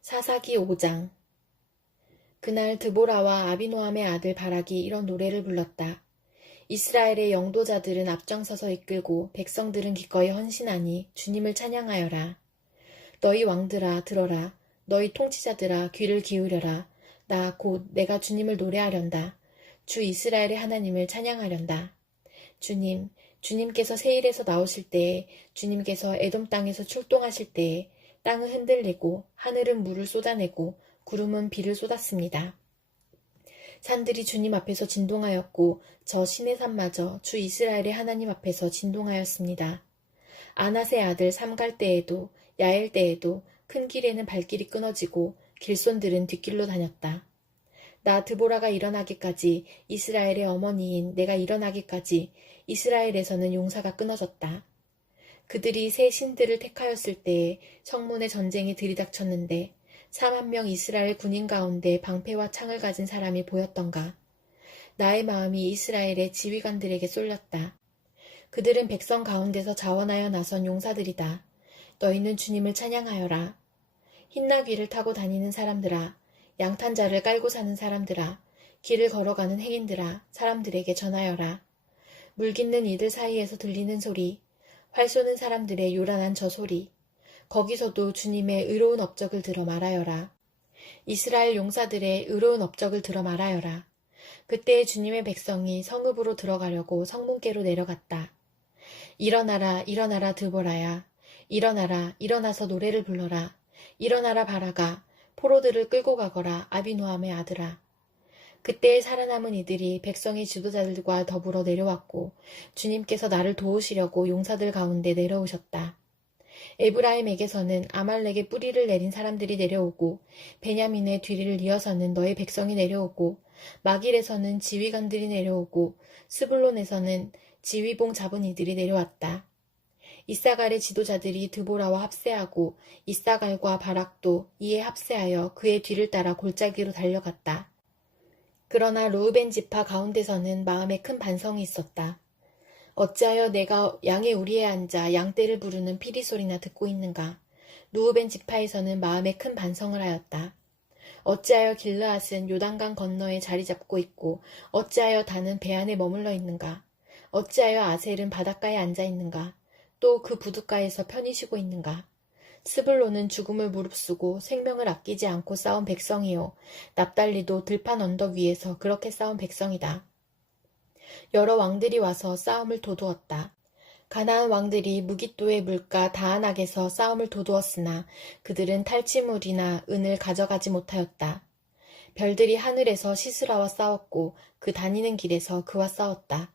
사사기 5장. 그날 드보라와 아비노함의 아들 바락이 이런 노래를 불렀다. 이스라엘의 영도자들은 앞장서서 이끌고 백성들은 기꺼이 헌신하니 주님을 찬양하여라. 너희 왕들아 들어라. 너희 통치자들아 귀를 기울여라. 나 곧 내가 주님을 노래하련다. 주 이스라엘의 하나님을 찬양하련다. 주님께서 세일에서 나오실 때에, 주님께서 에돔 땅에서 출동하실 때에 땅은 흔들리고 하늘은 물을 쏟아내고 구름은 비를 쏟았습니다. 산들이 주님 앞에서 진동하였고 저 시내산마저 주 이스라엘의 하나님 앞에서 진동하였습니다. 아낫의 아들 삼갈 때에도 야엘 때에도 큰 길에는 발길이 끊어지고 길손들은 뒷길로 다녔다. 나 드보라가 일어나기까지, 이스라엘의 어머니인 내가 일어나기까지 이스라엘에서는 용사가 끊어졌다. 그들이 새 신들을 택하였을 때에 성문의 전쟁이 들이닥쳤는데 4만 명 이스라엘 군인 가운데 방패와 창을 가진 사람이 보였던가. 나의 마음이 이스라엘의 지휘관들에게 쏠렸다. 그들은 백성 가운데서 자원하여 나선 용사들이다. 너희는 주님을 찬양하여라. 흰나귀를 타고 다니는 사람들아, 양탄자를 깔고 사는 사람들아, 길을 걸어가는 행인들아, 사람들에게 전하여라. 물깃는 이들 사이에서 들리는 소리, 활 쏘는 사람들의 요란한 저 소리, 거기서도 주님의 의로운 업적을 들어 말하여라. 이스라엘 용사들의 의로운 업적을 들어 말하여라. 그때 주님의 백성이 성읍으로 들어가려고 성문께로 내려갔다. 일어나라, 일어나라 드보라야. 일어나라, 일어나서 노래를 불러라. 일어나라 바라가, 포로들을 끌고 가거라 아비노함의 아들아. 그때 살아남은 이들이 백성의 지도자들과 더불어 내려왔고 주님께서 나를 도우시려고 용사들 가운데 내려오셨다. 에브라임에게서는 아말렉의 뿌리를 내린 사람들이 내려오고 베냐민의 뒤를 이어서는 너의 백성이 내려오고 마길에서는 지휘관들이 내려오고 스불론에서는 지휘봉 잡은 이들이 내려왔다. 이사갈의 지도자들이 드보라와 합세하고 이사갈과 바락도 이에 합세하여 그의 뒤를 따라 골짜기로 달려갔다. 그러나 르우벤 지파 가운데서는 마음에 큰 반성이 있었다. 어찌하여 내가 양의 우리에 앉아 양떼를 부르는 피리 소리나 듣고 있는가. 르우벤 지파에서는 마음에 큰 반성을 하였다. 어찌하여 길르앗은 요단강 건너에 자리 잡고 있고 어찌하여 단은 배 안에 머물러 있는가. 어찌하여 아셀은 바닷가에 앉아 있는가. 또 그 부둣가에서 편히 쉬고 있는가. 스불론은 죽음을 무릅쓰고 생명을 아끼지 않고 싸운 백성이요. 납달리도 들판 언덕 위에서 그렇게 싸운 백성이다. 여러 왕들이 와서 싸움을 도두었다. 가나안 왕들이 무깃도의 물가 다안악에서 싸움을 도두었으나 그들은 탈취물이나 은을 가져가지 못하였다. 별들이 하늘에서 시스라와 싸웠고 그 다니는 길에서 그와 싸웠다.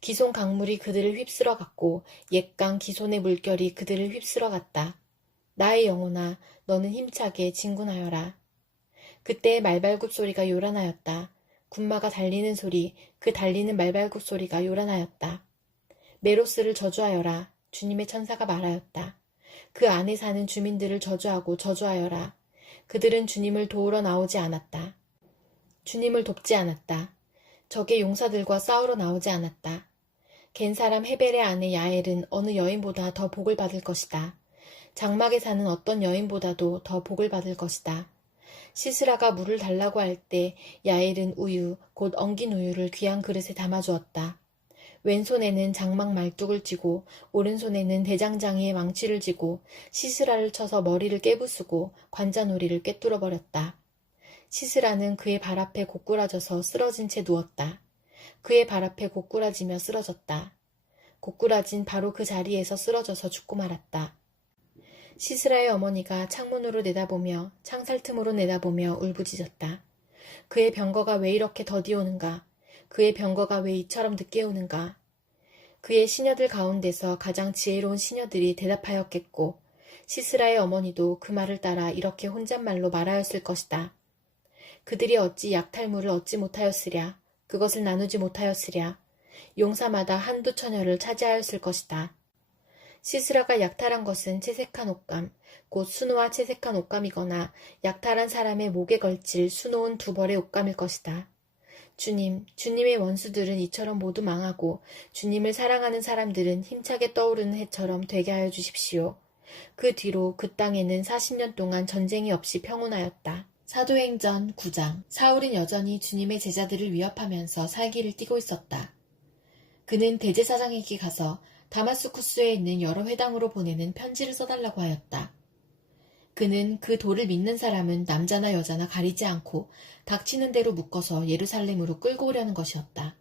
기손 강물이 그들을 휩쓸어 갔고 옛강 기손의 물결이 그들을 휩쓸어 갔다. 나의 영혼아, 너는 힘차게 진군하여라. 그때 말발굽 소리가 요란하였다. 군마가 달리는 소리, 그 달리는 말발굽 소리가 요란하였다. 메로스를 저주하여라. 주님의 천사가 말하였다. 그 안에 사는 주민들을 저주하고 저주하여라. 그들은 주님을 도우러 나오지 않았다. 주님을 돕지 않았다. 적의 용사들과 싸우러 나오지 않았다. 겐 사람 헤벨의 아내 야엘은 어느 여인보다 더 복을 받을 것이다. 장막에 사는 어떤 여인보다도 더 복을 받을 것이다. 시스라가 물을 달라고 할 때 야엘은 우유, 곧 엉긴 우유를 귀한 그릇에 담아주었다. 왼손에는 장막 말뚝을 쥐고 오른손에는 대장장이의 망치를 쥐고 시스라를 쳐서 머리를 깨부수고 관자놀이를 꿰뚫어버렸다. 시스라는 그의 발 앞에 고꾸라져서 쓰러진 채 누웠다. 그의 발 앞에 고꾸라지며 쓰러졌다. 고꾸라진 바로 그 자리에서 쓰러져서 죽고 말았다. 시스라의 어머니가 창문으로 내다보며 창살 틈으로 내다보며 울부짖었다. 그의 병거가 왜 이렇게 더디 오는가? 그의 병거가 왜 이처럼 늦게 오는가? 그의 시녀들 가운데서 가장 지혜로운 시녀들이 대답하였겠고 시스라의 어머니도 그 말을 따라 이렇게 혼잣말로 말하였을 것이다. 그들이 어찌 약탈물을 얻지 못하였으랴. 그것을 나누지 못하였으랴. 용사마다 한두 처녀를 차지하였을 것이다. 시스라가 약탈한 것은 채색한 옷감, 곧 수놓아 채색한 옷감이거나 약탈한 사람의 목에 걸칠 수놓은 두 벌의 옷감일 것이다. 주님의 원수들은 이처럼 모두 망하고 주님을 사랑하는 사람들은 힘차게 떠오르는 해처럼 되게 하여 주십시오. 그 뒤로 그 땅에는 40년 동안 전쟁이 없이 평온하였다. 사도행전 9장. 사울은 여전히 주님의 제자들을 위협하면서 살기를 띠고 있었다. 그는 대제사장에게 가서 다마스쿠스에 있는 여러 회당으로 보내는 편지를 써달라고 하였다. 그는 그 도를 믿는 사람은 남자나 여자나 가리지 않고 닥치는 대로 묶어서 예루살렘으로 끌고 오려는 것이었다.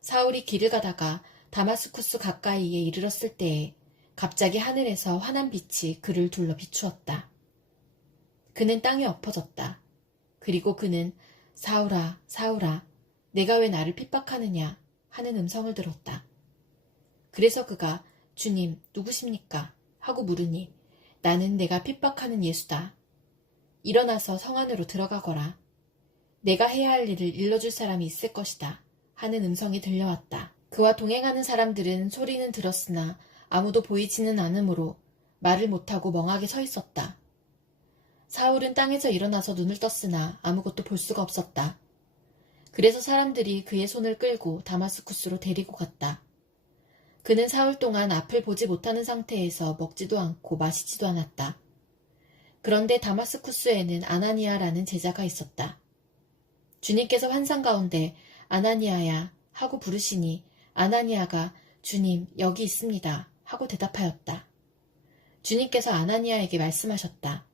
사울이 길을 가다가 다마스쿠스 가까이에 이르렀을 때에 갑자기 하늘에서 환한 빛이 그를 둘러 비추었다. 그는 땅에 엎어졌다. 그리고 그는 사울아, 사울아, 내가 왜 나를 핍박하느냐 하는 음성을 들었다. 그래서 그가 주님, 누구십니까? 하고 물으니 나는 내가 핍박하는 예수다. 일어나서 성 안으로 들어가거라. 내가 해야 할 일을 일러줄 사람이 있을 것이다. 하는 음성이 들려왔다. 그와 동행하는 사람들은 소리는 들었으나 아무도 보이지는 않으므로 말을 못하고 멍하게 서 있었다. 사울은 땅에서 일어나서 눈을 떴으나 아무것도 볼 수가 없었다. 그래서 사람들이 그의 손을 끌고 다마스쿠스로 데리고 갔다. 그는 사흘 동안 앞을 보지 못하는 상태에서 먹지도 않고 마시지도 않았다. 그런데 다마스쿠스에는 아나니아라는 제자가 있었다. 주님께서 환상 가운데 아나니아야 하고 부르시니 아나니아가 주님 여기 있습니다 하고 대답하였다. 주님께서 아나니아에게 말씀하셨다.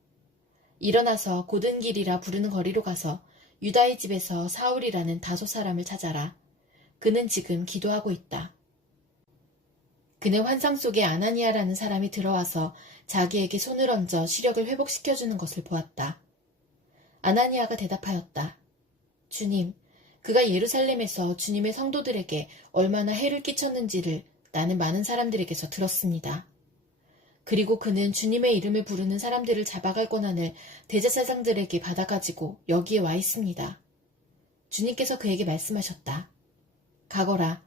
일어나서 곧은 길이라 부르는 거리로 가서 유다의 집에서 사울이라는 다섯 사람을 찾아라. 그는 지금 기도하고 있다. 그는 환상 속에 아나니아라는 사람이 들어와서 자기에게 손을 얹어 시력을 회복시켜주는 것을 보았다. 아나니아가 대답하였다. 주님, 그가 예루살렘에서 주님의 성도들에게 얼마나 해를 끼쳤는지를 나는 많은 사람들에게서 들었습니다. 그리고 그는 주님의 이름을 부르는 사람들을 잡아갈 권한을 대제사장들에게 받아가지고 여기에 와 있습니다. 주님께서 그에게 말씀하셨다. 가거라.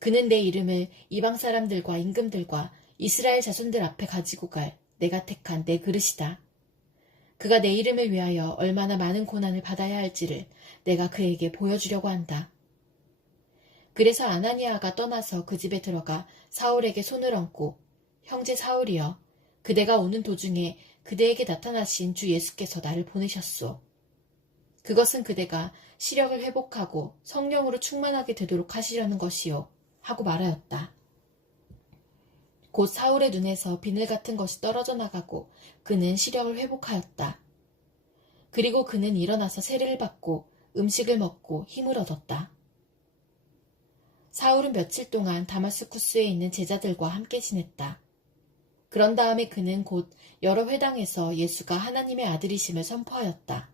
그는 내 이름을 이방 사람들과 임금들과 이스라엘 자손들 앞에 가지고 갈 내가 택한 내 그릇이다. 그가 내 이름을 위하여 얼마나 많은 고난을 받아야 할지를 내가 그에게 보여주려고 한다. 그래서 아나니아가 떠나서 그 집에 들어가 사울에게 손을 얹고 형제 사울이여 그대가 오는 도중에 그대에게 나타나신 주 예수께서 나를 보내셨소. 그것은 그대가 시력을 회복하고 성령으로 충만하게 되도록 하시려는 것이요 하고 말하였다. 곧 사울의 눈에서 비늘 같은 것이 떨어져 나가고 그는 시력을 회복하였다. 그리고 그는 일어나서 세례를 받고 음식을 먹고 힘을 얻었다. 사울은 며칠 동안 다마스쿠스에 있는 제자들과 함께 지냈다. 그런 다음에 그는 곧 여러 회당에서 예수가 하나님의 아들이심을 선포하였다.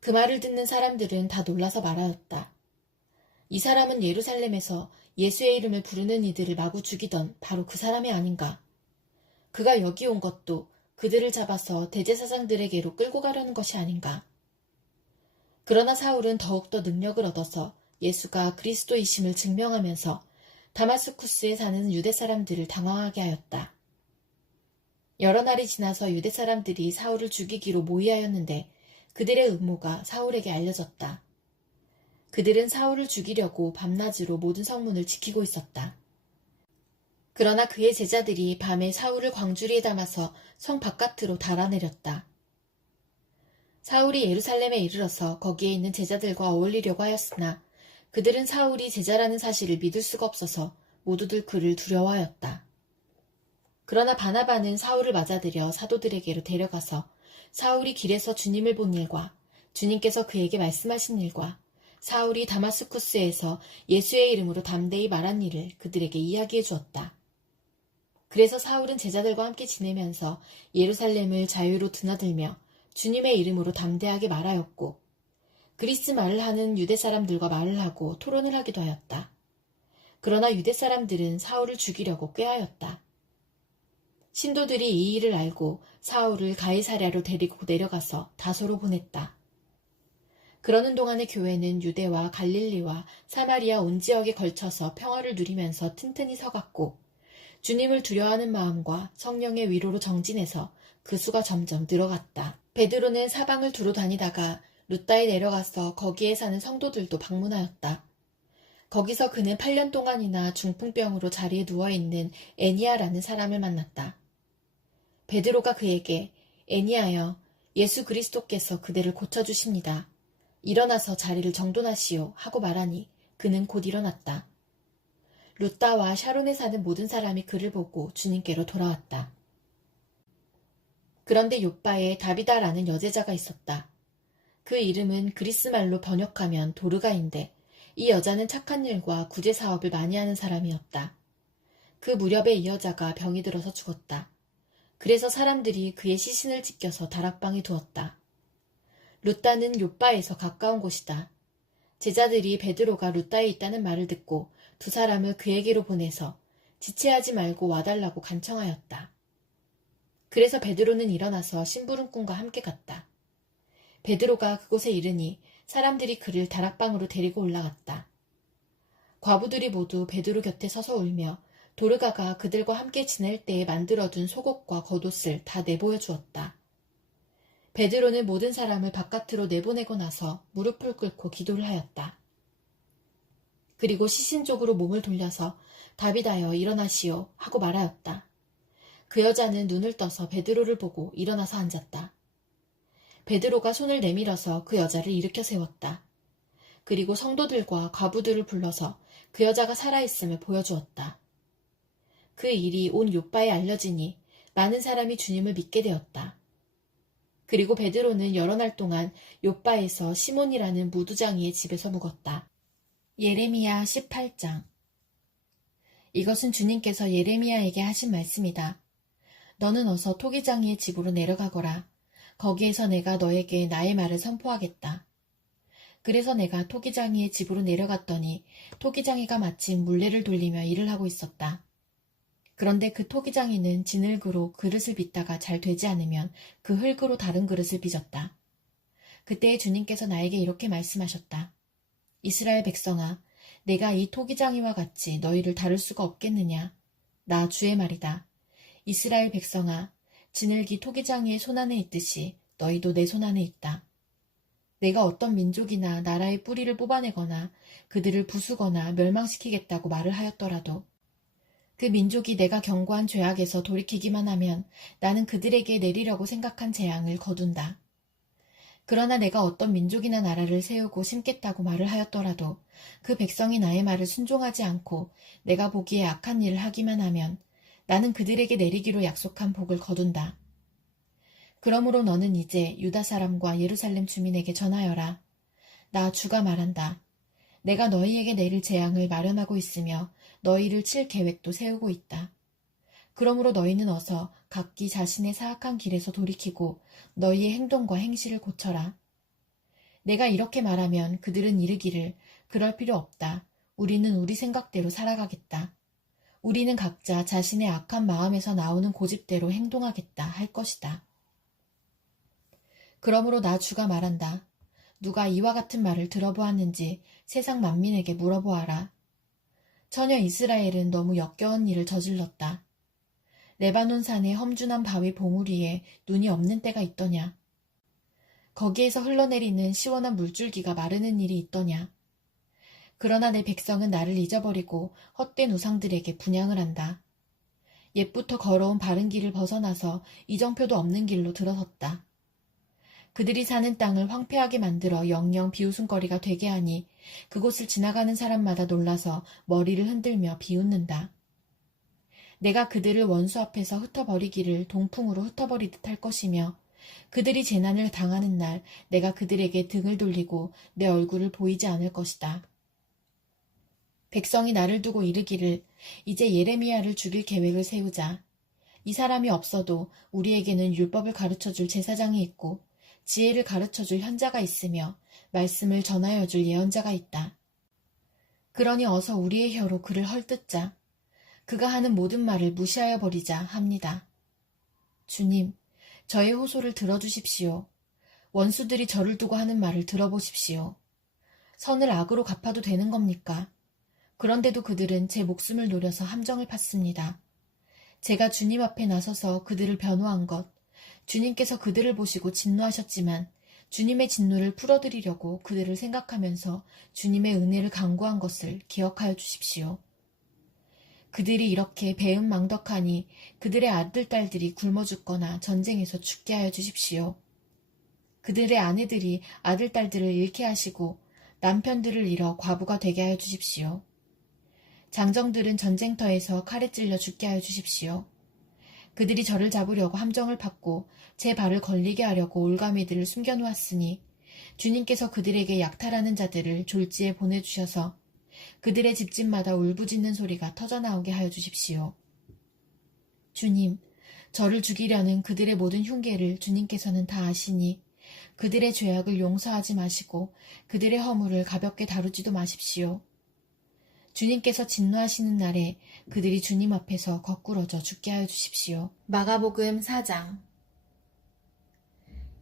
그 말을 듣는 사람들은 다 놀라서 말하였다. 이 사람은 예루살렘에서 예수의 이름을 부르는 이들을 마구 죽이던 바로 그 사람이 아닌가. 그가 여기 온 것도 그들을 잡아서 대제사장들에게로 끌고 가려는 것이 아닌가. 그러나 사울은 더욱더 능력을 얻어서 예수가 그리스도이심을 증명하면서 다마스쿠스에 사는 유대 사람들을 당황하게 하였다. 여러 날이 지나서 유대 사람들이 사울을 죽이기로 모의하였는데 그들의 음모가 사울에게 알려졌다. 그들은 사울을 죽이려고 밤낮으로 모든 성문을 지키고 있었다. 그러나 그의 제자들이 밤에 사울을 광주리에 담아서 성 바깥으로 달아내렸다. 사울이 예루살렘에 이르러서 거기에 있는 제자들과 어울리려고 하였으나 그들은 사울이 제자라는 사실을 믿을 수가 없어서 모두들 그를 두려워하였다. 그러나 바나바는 사울을 맞아들여 사도들에게로 데려가서 사울이 길에서 주님을 본 일과 주님께서 그에게 말씀하신 일과 사울이 다마스쿠스에서 예수의 이름으로 담대히 말한 일을 그들에게 이야기해 주었다. 그래서 사울은 제자들과 함께 지내면서 예루살렘을 자유로 드나들며 주님의 이름으로 담대하게 말하였고 그리스 말을 하는 유대 사람들과 말을 하고 토론을 하기도 하였다. 그러나 유대 사람들은 사울을 죽이려고 꾀하였다. 신도들이 이 일을 알고 사울을 가이사랴로 데리고 내려가서 다소로 보냈다. 그러는 동안에 교회는 유대와 갈릴리와 사마리아 온 지역에 걸쳐서 평화를 누리면서 튼튼히 서갔고 주님을 두려워하는 마음과 성령의 위로로 정진해서 그 수가 점점 늘어갔다. 베드로는 사방을 두루 다니다가 루다에 내려가서 거기에 사는 성도들도 방문하였다. 거기서 그는 8년 동안이나 중풍병으로 자리에 누워있는 애니야라는 사람을 만났다. 베드로가 그에게 애니야여, 예수 그리스도께서 그대를 고쳐주십니다. 일어나서 자리를 정돈하시오 하고 말하니 그는 곧 일어났다. 루따와 샤론에 사는 모든 사람이 그를 보고 주님께로 돌아왔다. 그런데 욥바에 다비다라는 여제자가 있었다. 그 이름은 그리스말로 번역하면 도르가인데 이 여자는 착한 일과 구제 사업을 많이 하는 사람이었다. 그 무렵에 이 여자가 병이 들어서 죽었다. 그래서 사람들이 그의 시신을 찢겨서 다락방에 두었다. 루따는 욥바에서 가까운 곳이다. 제자들이 베드로가 루따에 있다는 말을 듣고 두 사람을 그에게로 보내서 지체하지 말고 와달라고 간청하였다. 그래서 베드로는 일어나서 심부름꾼과 함께 갔다. 베드로가 그곳에 이르니 사람들이 그를 다락방으로 데리고 올라갔다. 과부들이 모두 베드로 곁에 서서 울며 도르가가 그들과 함께 지낼 때에 만들어둔 속옷과 겉옷을 다 내보여 주었다. 베드로는 모든 사람을 바깥으로 내보내고 나서 무릎을 꿇고 기도를 하였다. 그리고 시신 쪽으로 몸을 돌려서 다비다여 일어나시오 하고 말하였다. 그 여자는 눈을 떠서 베드로를 보고 일어나서 앉았다. 베드로가 손을 내밀어서 그 여자를 일으켜 세웠다. 그리고 성도들과 과부들을 불러서 그 여자가 살아있음을 보여주었다. 그 일이 온 욥바에 알려지니 많은 사람이 주님을 믿게 되었다. 그리고 베드로는 여러 날 동안 욥바에서 시몬이라는 무두장이의 집에서 묵었다. 예레미야 18장. 이것은 주님께서 예레미야에게 하신 말씀이다. 너는 어서 토기장이의 집으로 내려가거라. 거기에서 내가 너에게 나의 말을 선포하겠다. 그래서 내가 토기장이의 집으로 내려갔더니 토기장이가 마침 물레를 돌리며 일을 하고 있었다. 그런데 그 토기장이는 진흙으로 그릇을 빚다가 잘 되지 않으면 그 흙으로 다른 그릇을 빚었다. 그때 주님께서 나에게 이렇게 말씀하셨다. 이스라엘 백성아, 내가 이 토기장이와 같이 너희를 다룰 수가 없겠느냐? 나 주의 말이다. 이스라엘 백성아, 진흙이 토기장이의 손안에 있듯이 너희도 내 손안에 있다. 내가 어떤 민족이나 나라의 뿌리를 뽑아내거나 그들을 부수거나 멸망시키겠다고 말을 하였더라도 그 민족이 내가 경고한 죄악에서 돌이키기만 하면 나는 그들에게 내리려고 생각한 재앙을 거둔다. 그러나 내가 어떤 민족이나 나라를 세우고 심겠다고 말을 하였더라도 그 백성이 나의 말을 순종하지 않고 내가 보기에 악한 일을 하기만 하면 나는 그들에게 내리기로 약속한 복을 거둔다. 그러므로 너는 이제 유다 사람과 예루살렘 주민에게 전하여라. 나 주가 말한다. 내가 너희에게 내릴 재앙을 마련하고 있으며 너희를 칠 계획도 세우고 있다. 그러므로 너희는 어서 각기 자신의 사악한 길에서 돌이키고 너희의 행동과 행실을 고쳐라. 내가 이렇게 말하면 그들은 이르기를 그럴 필요 없다. 우리는 우리 생각대로 살아가겠다. 우리는 각자 자신의 악한 마음에서 나오는 고집대로 행동하겠다 할 것이다. 그러므로 나 주가 말한다. 누가 이와 같은 말을 들어보았는지 세상 만민에게 물어보아라. 처녀 이스라엘은 너무 역겨운 일을 저질렀다. 레바논 산의 험준한 바위 봉우리에 눈이 없는 때가 있더냐. 거기에서 흘러내리는 시원한 물줄기가 마르는 일이 있더냐. 그러나 내 백성은 나를 잊어버리고 헛된 우상들에게 분향을 한다. 옛부터 걸어온 바른 길을 벗어나서 이정표도 없는 길로 들어섰다. 그들이 사는 땅을 황폐하게 만들어 영영 비웃음거리가 되게 하니 그곳을 지나가는 사람마다 놀라서 머리를 흔들며 비웃는다. 내가 그들을 원수 앞에서 흩어버리기를 동풍으로 흩어버리듯 할 것이며 그들이 재난을 당하는 날 내가 그들에게 등을 돌리고 내 얼굴을 보이지 않을 것이다. 백성이 나를 두고 이르기를 이제 예레미야를 죽일 계획을 세우자. 이 사람이 없어도 우리에게는 율법을 가르쳐줄 제사장이 있고 지혜를 가르쳐줄 현자가 있으며 말씀을 전하여줄 예언자가 있다. 그러니 어서 우리의 혀로 그를 헐뜯자. 그가 하는 모든 말을 무시하여 버리자 합니다. 주님, 저의 호소를 들어주십시오. 원수들이 저를 두고 하는 말을 들어보십시오. 선을 악으로 갚아도 되는 겁니까? 그런데도 그들은 제 목숨을 노려서 함정을 팠습니다. 제가 주님 앞에 나서서 그들을 변호한 것, 주님께서 그들을 보시고 진노하셨지만 주님의 진노를 풀어드리려고 그들을 생각하면서 주님의 은혜를 간구한 것을 기억하여 주십시오. 그들이 이렇게 배은망덕하니 그들의 아들, 딸들이 굶어 죽거나 전쟁에서 죽게 하여 주십시오. 그들의 아내들이 아들, 딸들을 잃게 하시고 남편들을 잃어 과부가 되게 하여 주십시오. 장정들은 전쟁터에서 칼에 찔려 죽게 하여 주십시오. 그들이 저를 잡으려고 함정을 팠고 제 발을 걸리게 하려고 올가미들을 숨겨놓았으니 주님께서 그들에게 약탈하는 자들을 졸지에 보내주셔서 그들의 집집마다 울부짖는 소리가 터져나오게 하여 주십시오. 주님, 저를 죽이려는 그들의 모든 흉계를 주님께서는 다 아시니 그들의 죄악을 용서하지 마시고 그들의 허물을 가볍게 다루지도 마십시오. 주님께서 진노하시는 날에 그들이 주님 앞에서 거꾸러져 죽게 하여 주십시오. 마가복음 4장.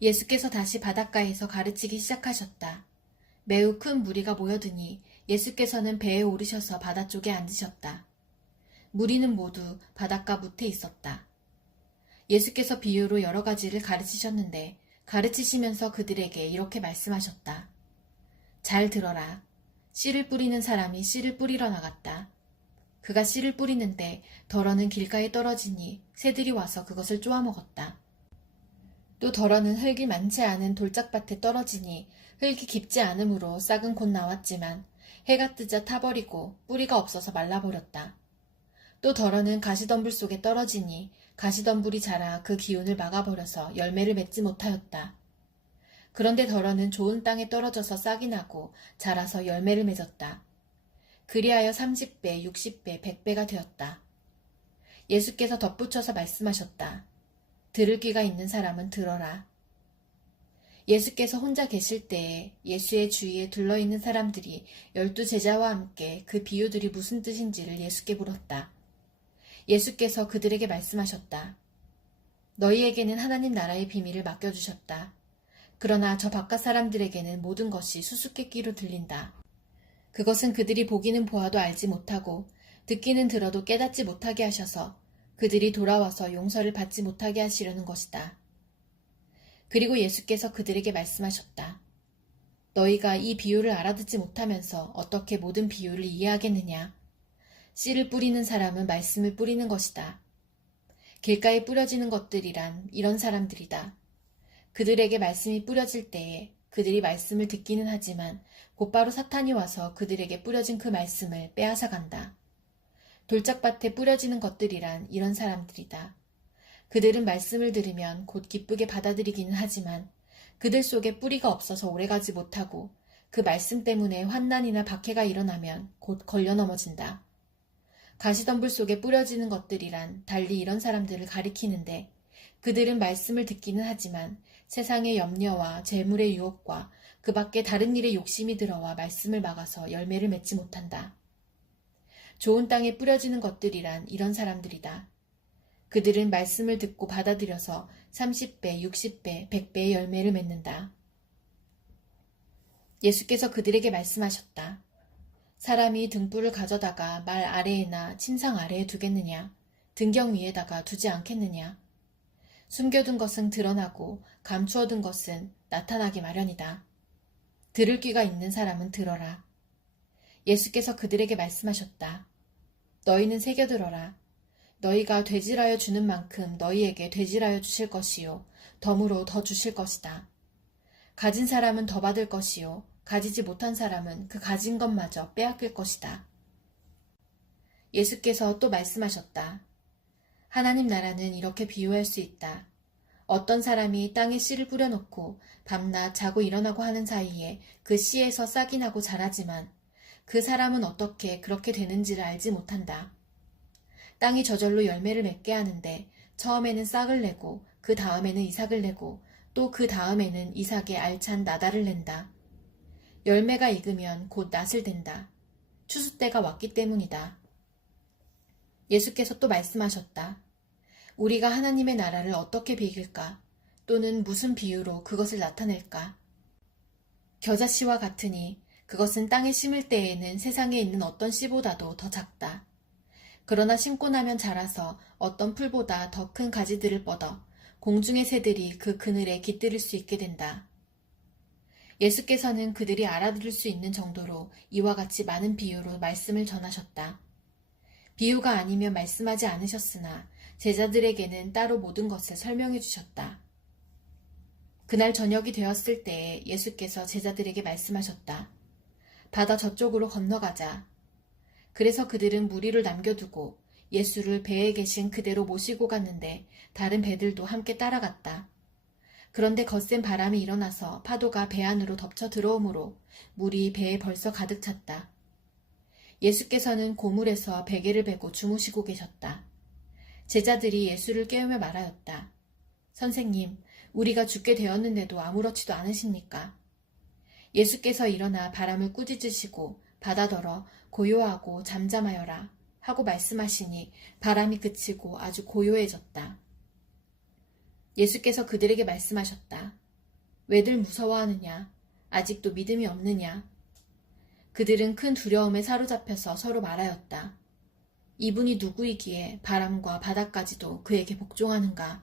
예수께서 다시 바닷가에서 가르치기 시작하셨다. 매우 큰 무리가 모여드니 예수께서는 배에 오르셔서 바다 쪽에 앉으셨다. 무리는 모두 바닷가 무태 있었다. 예수께서 비유로 여러 가지를 가르치셨는데 가르치시면서 그들에게 이렇게 말씀하셨다. 잘 들어라. 씨를 뿌리는 사람이 씨를 뿌리러 나갔다. 그가 씨를 뿌리는데 덜어는 길가에 떨어지니 새들이 와서 그것을 쪼아먹었다. 또 덜어는 흙이 많지 않은 돌짝밭에 떨어지니 흙이 깊지 않으므로 싹은 곧 나왔지만 해가 뜨자 타버리고 뿌리가 없어서 말라버렸다. 또 덜어는 가시덤불 속에 떨어지니 가시덤불이 자라 그 기운을 막아버려서 열매를 맺지 못하였다. 그런데 덜어는 좋은 땅에 떨어져서 싹이 나고 자라서 열매를 맺었다. 그리하여 30배, 60배, 100배가 되었다. 예수께서 덧붙여서 말씀하셨다. 들을 귀가 있는 사람은 들어라. 예수께서 혼자 계실 때에 예수의 주위에 둘러있는 사람들이 12 제자와 함께 그 비유들이 무슨 뜻인지를 예수께 물었다. 예수께서 그들에게 말씀하셨다. 너희에게는 하나님 나라의 비밀을 맡겨주셨다. 그러나 저 바깥 사람들에게는 모든 것이 수수께끼로 들린다. 그것은 그들이 보기는 보아도 알지 못하고 듣기는 들어도 깨닫지 못하게 하셔서 그들이 돌아와서 용서를 받지 못하게 하시려는 것이다. 그리고 예수께서 그들에게 말씀하셨다. 너희가 이 비유를 알아듣지 못하면서 어떻게 모든 비유를 이해하겠느냐. 씨를 뿌리는 사람은 말씀을 뿌리는 것이다. 길가에 뿌려지는 것들이란 이런 사람들이다. 그들에게 말씀이 뿌려질 때에 그들이 말씀을 듣기는 하지만 곧바로 사탄이 와서 그들에게 뿌려진 그 말씀을 빼앗아간다. 돌짝밭에 뿌려지는 것들이란 이런 사람들이다. 그들은 말씀을 들으면 곧 기쁘게 받아들이기는 하지만 그들 속에 뿌리가 없어서 오래가지 못하고 그 말씀 때문에 환난이나 박해가 일어나면 곧 걸려 넘어진다. 가시덤불 속에 뿌려지는 것들이란 달리 이런 사람들을 가리키는데 그들은 말씀을 듣기는 하지만 세상의 염려와 재물의 유혹과 그 밖에 다른 일에 욕심이 들어와 말씀을 막아서 열매를 맺지 못한다. 좋은 땅에 뿌려지는 것들이란 이런 사람들이다. 그들은 말씀을 듣고 받아들여서 30배, 60배, 100배의 열매를 맺는다. 예수께서 그들에게 말씀하셨다. 사람이 등불을 가져다가 말 아래에나 침상 아래에 두겠느냐? 등경 위에다가 두지 않겠느냐? 숨겨둔 것은 드러나고 감추어둔 것은 나타나기 마련이다. 들을 귀가 있는 사람은 들어라. 예수께서 그들에게 말씀하셨다. 너희는 새겨들어라. 너희가 되질하여 주는 만큼 너희에게 되질하여 주실 것이요 덤으로 더 주실 것이다. 가진 사람은 더 받을 것이요 가지지 못한 사람은 그 가진 것마저 빼앗길 것이다. 예수께서 또 말씀하셨다. 하나님 나라는 이렇게 비유할 수 있다. 어떤 사람이 땅에 씨를 뿌려놓고 밤낮 자고 일어나고 하는 사이에 그 씨에서 싹이 나고 자라지만 그 사람은 어떻게 그렇게 되는지를 알지 못한다. 땅이 저절로 열매를 맺게 하는데 처음에는 싹을 내고 그 다음에는 이삭을 내고 또 그 다음에는 이삭에 알찬 나달을 낸다. 열매가 익으면 곧 낫을 댄다. 추수 때가 왔기 때문이다. 예수께서 또 말씀하셨다. 우리가 하나님의 나라를 어떻게 비길까? 또는 무슨 비유로 그것을 나타낼까? 겨자씨와 같으니 그것은 땅에 심을 때에는 세상에 있는 어떤 씨보다도 더 작다. 그러나 심고 나면 자라서 어떤 풀보다 더 큰 가지들을 뻗어 공중의 새들이 그 그늘에 깃들일 수 있게 된다. 예수께서는 그들이 알아들을 수 있는 정도로 이와 같이 많은 비유로 말씀을 전하셨다. 비유가 아니면 말씀하지 않으셨으나 제자들에게는 따로 모든 것을 설명해 주셨다. 그날 저녁이 되었을 때에 예수께서 제자들에게 말씀하셨다. 바다 저쪽으로 건너가자. 그래서 그들은 무리를 남겨두고 예수를 배에 계신 그대로 모시고 갔는데 다른 배들도 함께 따라갔다. 그런데 거센 바람이 일어나서 파도가 배 안으로 덮쳐 들어오므로 물이 배에 벌써 가득 찼다. 예수께서는 고물에서 베개를 베고 주무시고 계셨다. 제자들이 예수를 깨우며 말하였다. 선생님, 우리가 죽게 되었는데도 아무렇지도 않으십니까? 예수께서 일어나 바람을 꾸짖으시고 바다더러 고요하고 잠잠하여라 하고 말씀하시니 바람이 그치고 아주 고요해졌다. 예수께서 그들에게 말씀하셨다. 왜들 무서워하느냐? 아직도 믿음이 없느냐? 그들은 큰 두려움에 사로잡혀서 서로 말하였다. 이분이 누구이기에 바람과 바다까지도 그에게 복종하는가?